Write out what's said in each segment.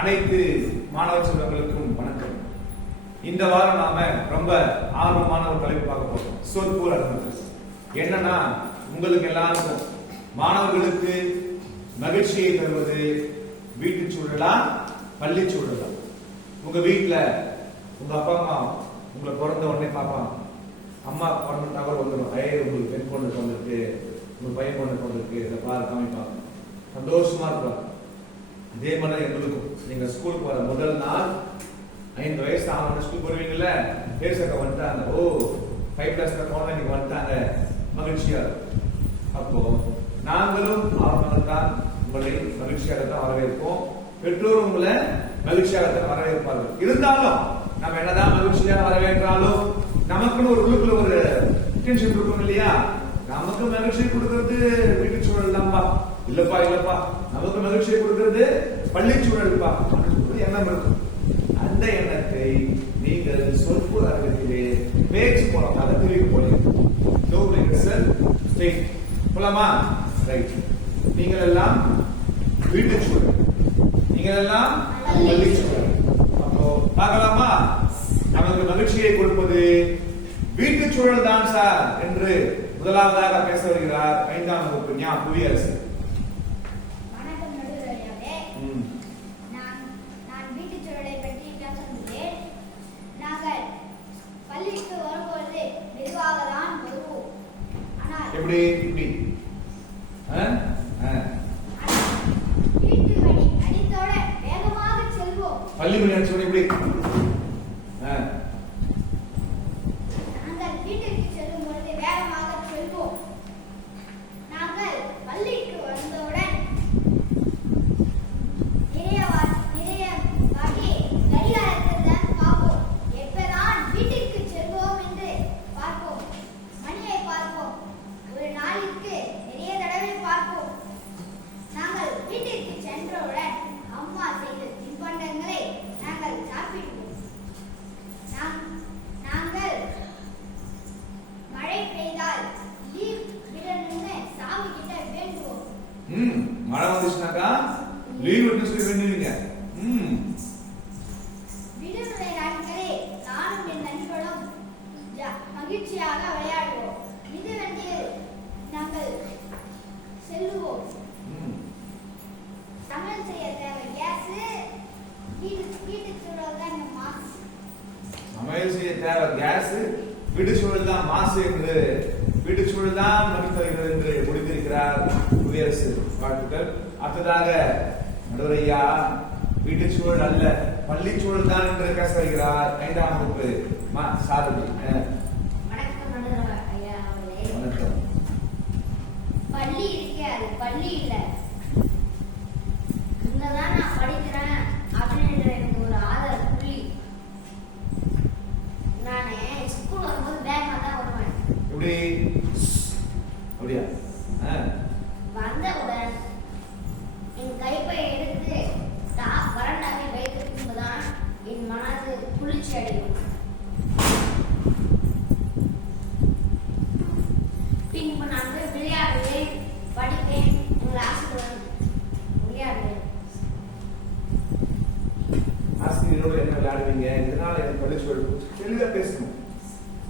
அனைத்து மாணவ செல்வங்களுக்கும் வணக்கம். இந்த வாரம் நாம ரொம்ப ஆர்வமான ஒரு தலைப்பு பார்க்க போறோம். சொற்பூர் அட்வென்ச்சர்ஸ் என்னன்னா உங்களுக்கு எல்லாருக்கும் மாணவர்களுக்கு மகிழ்ச்சியை தருவது வீட்டு சூழலா பள்ளி சூழலா? உங்க வீட்டுல உங்க அப்பா அம்மா உங்களை பிறந்த உடனே பார்ப்பான் அம்மா பிறந்த தகவல் வந்துடும் ஐயே உங்களுக்கு பெண் பொண்ணு வந்திருக்கு உங்க பையன் பொண்ணு வந்திருக்கு இதை பாரு காமிப்பாங்க. சந்தோஷமா இருப்பாங்க. இதே மாதிரி எங்களுக்கும். நீங்க ஸ்கூலுக்கு வர முதல் நாள் ஐந்து வயசு ஆகணும் ஸ்கூல் போடுவீங்கல்ல பேசக்க வந்துட்டாங்க. ஓ ஃபைவ் கிளாஸ் போனா வந்துட்டாங்க. மகிழ்ச்சியா அப்போ நாங்களும் அவர்கள் தான் உங்களை மகிழ்ச்சியாக தான் வரவேற்போம். பெற்றோர் உங்களை மகிழ்ச்சியாக தான் வரவேற்பார்கள். இருந்தாலும் நம்ம என்னதான் மகிழ்ச்சியாக வரவேற்றாலும் நமக்குன்னு ஒரு உள்ளுக்குள்ள ஒரு டென்ஷன் இருக்கும் இல்லையா? நமக்கு மகிழ்ச்சி கொடுக்கறது வீட்டு சூழல் தான்ப்பா இல்லப்பா இல்லப்பா. நமக்கு மகிழ்ச்சியை கொடுக்கிறது பள்ளி சூழல்பா எண்ணம் இருக்கும். அந்த எண்ணத்தை நீங்கள் சொற்பொரு அரங்கத்திலே பேச்சு மூலமாக தெரிவிக்க போறீங்க ஸ்டேட் போலாமா ரைட் நீங்கள் எல்லாம் வீட்டு சூழல் நீங்கள் எல்லாம் பள்ளி சூழல் அப்போ பார்க்கலாமா? நமக்கு மகிழ்ச்சியை கொடுப்பது வீட்டு சூழல் தான் சார் என்று முதலாவதாக பேச வருகிறார் ஐந்தாம் வகுப்பு ஞா. புவியரசன் வணக்கம் நடுவரையாவே ம். நான் நான் வீட்டுச் சூழலை பற்றி பேச வந்தேன் நாங்கள் பள்ளிக்கு வரும்போது மெதுவாக தான் வருவோம் ஆனால் ம் மழை வந்துச்சுனாக்கா லீவ் விட்டு சொல்லி வேண்டுவீங்க ம். விடுமுறை நாட்களே நானும் என் நண்பர்களும் ஜா- மகிழ்ச்சியாக விளையாடுவோம். மிதிவண்டியில் நாங்கள் செல்லுவோம். ம். சமையல் செய்ய தேவை. கேஸ் வீட்டு வீட்டு சூழல் தான் மாசு. சமையல் செய்ய தேவை. கேஸ் வீட்டு சூழல் தான் மாசு என்று வீட்டு சூழல் தான் தருகிறது என்று முடித்திருக்கிறார். குடியரசு வாழ்த்துக்கள். அடுத்ததாக நடுவரையா வீட்டு சூழல் அல்ல பள்ளி சூழல் தான் என்று பேச வருகிறார் ஐந்தாம் வகுப்பு மா சாரதி. வணக்கம் பள்ளி இருக்கே அது பள்ளி இல்ல. இங்கதான் நான் படிக்கிறேன் அப்படின்ற எனக்கு ஒரு ஆதரவு புள்ளி. நானு ஸ்கூல் வரும்போது வேகமா தான் வருவேன். எப்படி? அப்படியா? ஆசிரியரோடு என்ன விளையாடுவீங்க இதனால எனக்கு பள்ளி சூழல் தெளிவாக பேசணும்.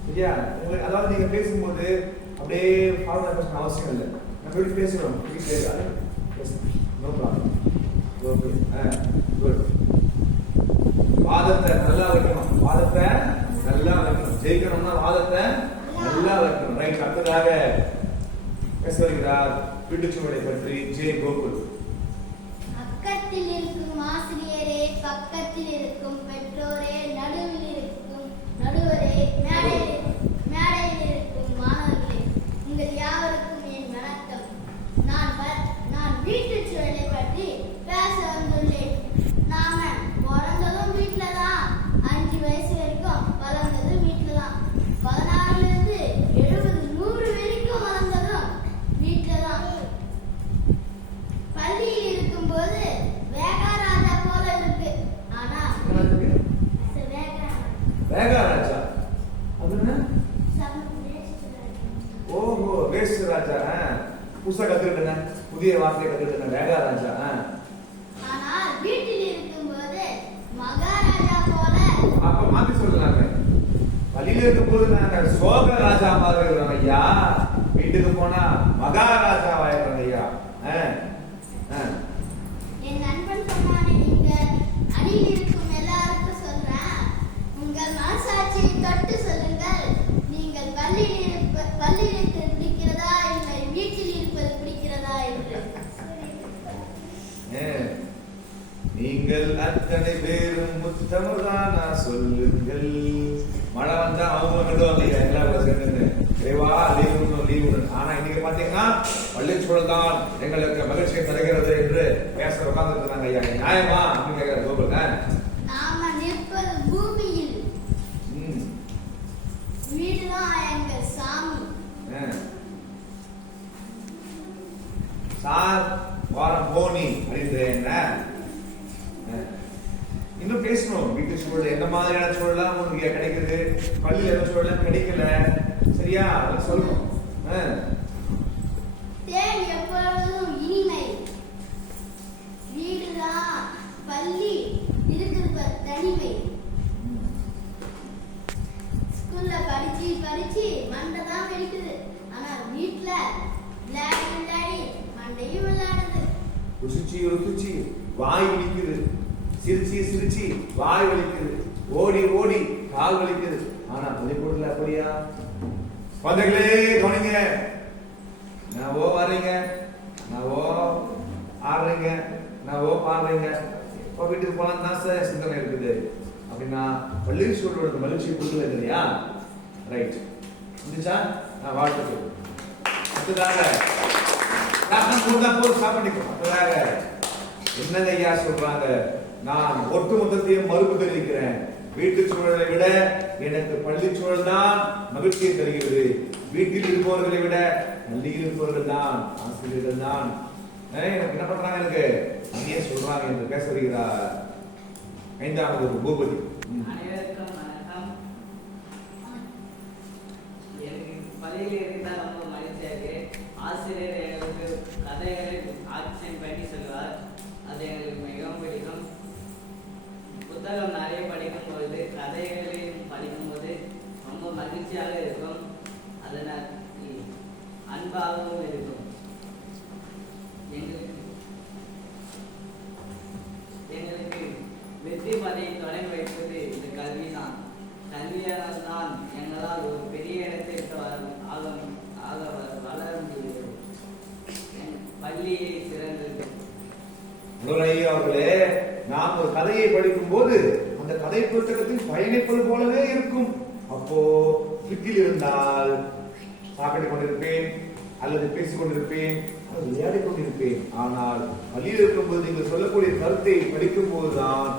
சரியா? உங்க அதாவது நீங்க பேசும்போது அப்படியே ஃபார்முலா பேசணும் அவசியம் இல்லை. நம்ம எப்படி பேசுறோம்? இப்படி பேசாது பேசணும். நோ ப்ராப்ளம் ஓகே குட் வாதத்தை நல்லா வைக்கணும். வாதத்தை நல்லா வைக்கணும். ஜெயிக்கணும்னா வாதத்தை நல்லா வைக்கணும். ரைட் அடுத்ததாக பேச வருகிறார் வீட்டுச்சுவடை பற்றி ஜே கோகுல். பக்கத்தில் இருக்கும் ஆசிரியரே பக்கத்தில் இருக்கும் பெற்றோரே நடுவில் இருக்கும் நடுவரே மேடையில் புதிய வார்த்தையை கத்துக்கிட்டு இருந்த மேகாராஜா இருக்கும்போது மகாராஜா அப்ப மாத்தி சொல்றாங்க வழியில இருக்கும்போது நாங்க சோக ராஜா மாதிரி ஐயா வீட்டுக்கு போனா மகாராஜாவாயிருக்கோம் நீங்கள் அத்தனை பேரும் முத்தமதானா சொல்லுங்கள். மழை வந்தா அவங்க எல்லாரும் சேர்ந்து தேவா லீவு லீவு ஆனா இன்னைக்கு பாத்தீங்கன்னா பள்ளிச்சூழல் தான் எங்களுக்கு மகிழ்ச்சியை தருகிறது என்று பேச உட்கார்ந்து இருக்கிறாங்க ஐயா நியாயமா? அப்படின்னு கேட்கிற நிற்பது பூமியில். ம். வீடுதான் எங்கள் சாமி. ஆ. சார் வாரம் போனி அப்படின்ற என்ன ஆ. இன்னும் பேசணும் வீட்டு சூழல் என்ன மாதிரியான சூழலாம் உங்களுக்கு கிடைக்குது? பள்ளியில என்ன சூழலாம் கிடைக்கல? சரியா? சொல்லணும். தேன் எப்பொழுதும் இனிமை. வீடுதான் பள்ளி இருக்கிற தனிமை. ஸ்கூல்ல படிச்சு படிச்சு மண்டை தான் வெடிக்குது ஆனா விளையாடி விளையாடி மண்டையும் விளையாடுது. ருசிச்சு ருசிச்சு வாய் வலிக்குது சிரிச்சு சிரிச்சு வாய் வலிக்குது. ஓடி ஓடி கால் வலிக்குது. ஆனா பள்ளிக்கூடல அப்படியா? குழந்தைகளே கவனிங்க. நான் ஓ வர்றீங்க? நான் ஓ ஆடுறீங்க? நான் ஓ பாடுறீங்க? இப்போ வீட்டுக்கு போலாம் தான் சார் சிந்தனை இருக்குது. அப்படின்னா பள்ளி சூழலோட மகிழ்ச்சி கொடுக்கல இல்லையா? ரைட் இருந்துச்சா நான் வாழ்த்து அடுத்ததாக நான் மூணு தான் போதும் அடுத்ததாக என்னங்க ஐயா சொல்றாங்க? நான் ஒட்டு மொத்தத்தையும் மறுப்பு தெரிவிக்கிறேன். வீட்டு சூழலை விட எனக்கு பள்ளி சூழல் தான் மகிழ்ச்சியை தருகிறது. வீட்டில் இருப்பவர்களை விட பள்ளியில் இருப்பவர்கள் தான் ஆசிரியர்கள் தான். எனக்கு என்ன பண்றாங்க எனக்கு? அங்கேயே சொல்றாங்க என்று பேச வருகிறார். ஐந்தாவது ஒரு பூபதி ம். அனைவருக்கும் வணக்கம் எனக்கு பள்ளியில் இருந்தால் ரொம்ப மகிழ்ச்சியாக ஆசிரியர் எங்களுக்கு கதைகளை ஆக்ஷன் பண்ணி சொல்வார் அது எங்களுக்கு மிகவும் பிடிக்கும் புத்தகம் நிறைய படிக்கும் பொழுது கதைகளையும் படிக்கும்போது ரொம்ப மகிழ்ச்சியாக இருக்கும் அதனால் இ- அன்பாகவும் இருக்கும் எங்களுக்கு எங்களுக்கு வெற்றி பாதையை தொடங்கி வைப்பது இந்த கல்வி தான் கல்வியால் தான் எங்களால் ஒரு பெரிய இடத்திற்கு வர ஆக ஆக வளர முடிகிறது. பள்ளியை சிறந்தது முருகையா அவர்களே நாம் ஒரு கதையை படிக்கும் போது அந்த கதை புத்தகத்தில் பயணிப்பது போலவே இருக்கும். அப்போ வீட்டில் இருந்தால் சாப்பிட்டுக் கொண்டிருப்பேன் அல்லது பேசிக் கொண்டிருப்பேன் அல்லது விளையாடிக் கொண்டிருப்பேன். ஆனால் பள்ளியில் இருக்கும்போது நீங்கள் சொல்லக்கூடிய கருத்தை படிக்கும் போதுதான்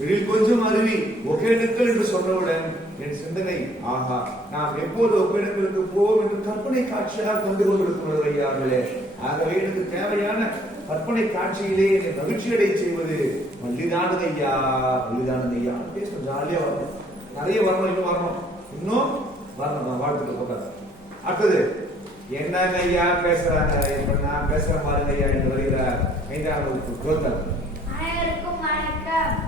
இதில் கொஞ்சம் அருவி ஒகேனக்கல் என்று சொன்னவுடன் என் சிந்தனை ஆஹா நாம் எப்போது ஒகேனக்கலுக்கு போவோம் என்று கற்பனை காட்சியாக கொண்டு கொண்டிருக்கிறது ஐயார்களே. ஆகவே எனக்கு தேவையான கற்பனை காட்சியிலே என்னை மகிழ்ச்சியடை செய்வது மல்லிதானது ஐயா மல்லிதானது ஐயா. பேசணும் ஜாலியா வரணும் நிறைய வரணும் இன்னும் வரணும். இன்னும் வரணும் நான் வாழ்த்துக்கள் போட்டார் அடுத்தது என்னங்க ஐயா பேசுறாங்க? இப்ப நான் பேசுற பாருங்க ஐயா என்று வருகிற ஐந்தாம் வகுப்பு கோத்தர் அனைவருக்கும் வணக்கம்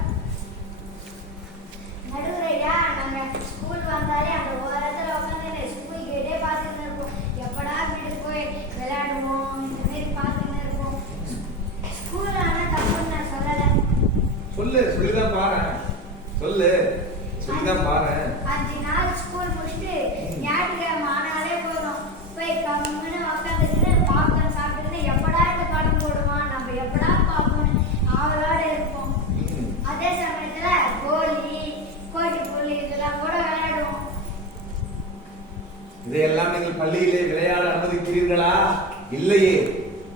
நடுவுரையா நாங்க ஸ்கூல் வந்தாலே அந்த ஓரத்துல உட்காந்து ஸ்கூல் கேட்டே பார்த்துட்டு இருப்போம் எப்படா வீட்டுக்கு போய் விளையாடுவோம் இந்த மாதிரி பார்த்துட்டு இருப்போம் ஸ்கூல் ஆனா தப்புன்னு நான் சொல்லலை சொல்லு சொல்லிதான் பாரு சொல்லு சொல்லிதான் பாரு அஞ்சு நாள் ஸ்கூல் முடிச்சுட்டு ஞாயிற்றுக்கிழமை ஆனாலே போதும் போய் கம்முன்னு உட்காந்துக்கிட்டு பாப்கார்ன் சாப்பிட்டுக்கிட்டு எப்படா இந்த படம் போடுவான் நம்ம எப்படா பார்ப்போம் அவளோட இருப்போம் ம். அதே சமயத்துல கோலி கோட்டி புள்ளி இதெல்லாம் கூட விளையாடுவோம் இதையெல்லாம் நீங்கள் பள்ளியிலே விளையாட அனுமதிக்கிறீர்களா இல்லையே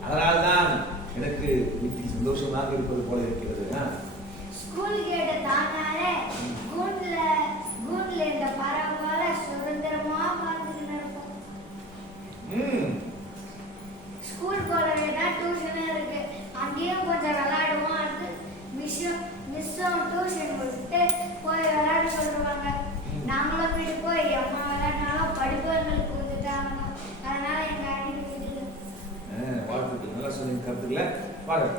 அதனால்தான் எனக்கு வீட்டில் சந்தோஷமாக இருப்பது போல இருக்கிறது ஆ? ஸ்கூல் கேட்ட தாண்டாலே கூண்டுல கூண்டுல இருந்த பறவை சுதந்திரமா பார்த்துக்கிட்டு இருப்போம் ம் ஸ்கூல் போறவே தான் டியூஷனே இருக்கு அங்கேயும் கொஞ்சம் விளையாடுவோம் அடுத்து மிஸ்ஸும் மிஸ்ஸும் டியூஷன் விட்டு போய் விளையாட சொல்லுவாங்க நாங்களும் வீட்டு போய் அம்மா விளையாடினாலும் படிப்பு எங்களுக்கு வந்துட்டாங்க அதனால எங்க அன்னைக்கு விட்டுட்டு ஆ, வாழ்த்துக்கள் நல்லா கருத்துக்களை பாருங்க.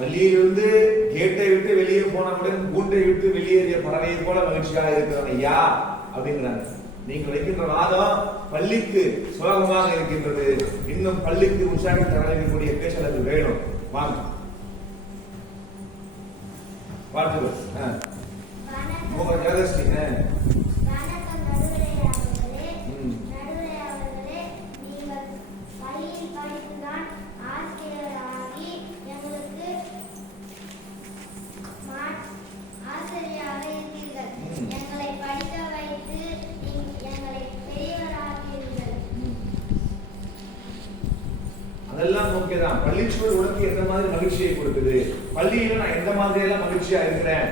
பள்ளியிலிருந்து கேட்டை விட்டு வெளியே போனவுடன் கூண்டை விட்டு வெளியேறிய பறவையை போல மகிழ்ச்சியாக இருக்கிறவன் ஐயா அப்படிங்கிறாங்க. நீங்கள் வைக்கின்ற வாதம் பள்ளிக்கு சுலபமாக இருக்கின்றது. இன்னும் பள்ளிக்கு உற்சாகம் தரக்கூடிய பேச்சலர்கள் வேணும். வாங்க. வாழ்த்துக்கள். ஜெயலட்சுமி ஆ. வணக்கம் நடுவரே அவர்களே ம். நடுவரே அவர்களே நீங்கள் பள்ளியில் படித்துதான் ஆசிரியராகி எங்களுக்கு மா- ஆசிரியராக இருக்கிறீர்கள் ம். எங்களை படிக்க வைத்து நீ- எங்களை பெரியவராகிறீர்கள் அதெல்லாம் ஓகே தான். பள்ளிச்சூழல் உனக்கு எந்த மாதிரி மகிழ்ச்சியை கொடுக்குது? பள்ளியில நான் எந்த மாதிரி எல்லாம் மகிழ்ச்சியா இருக்கிறேன்?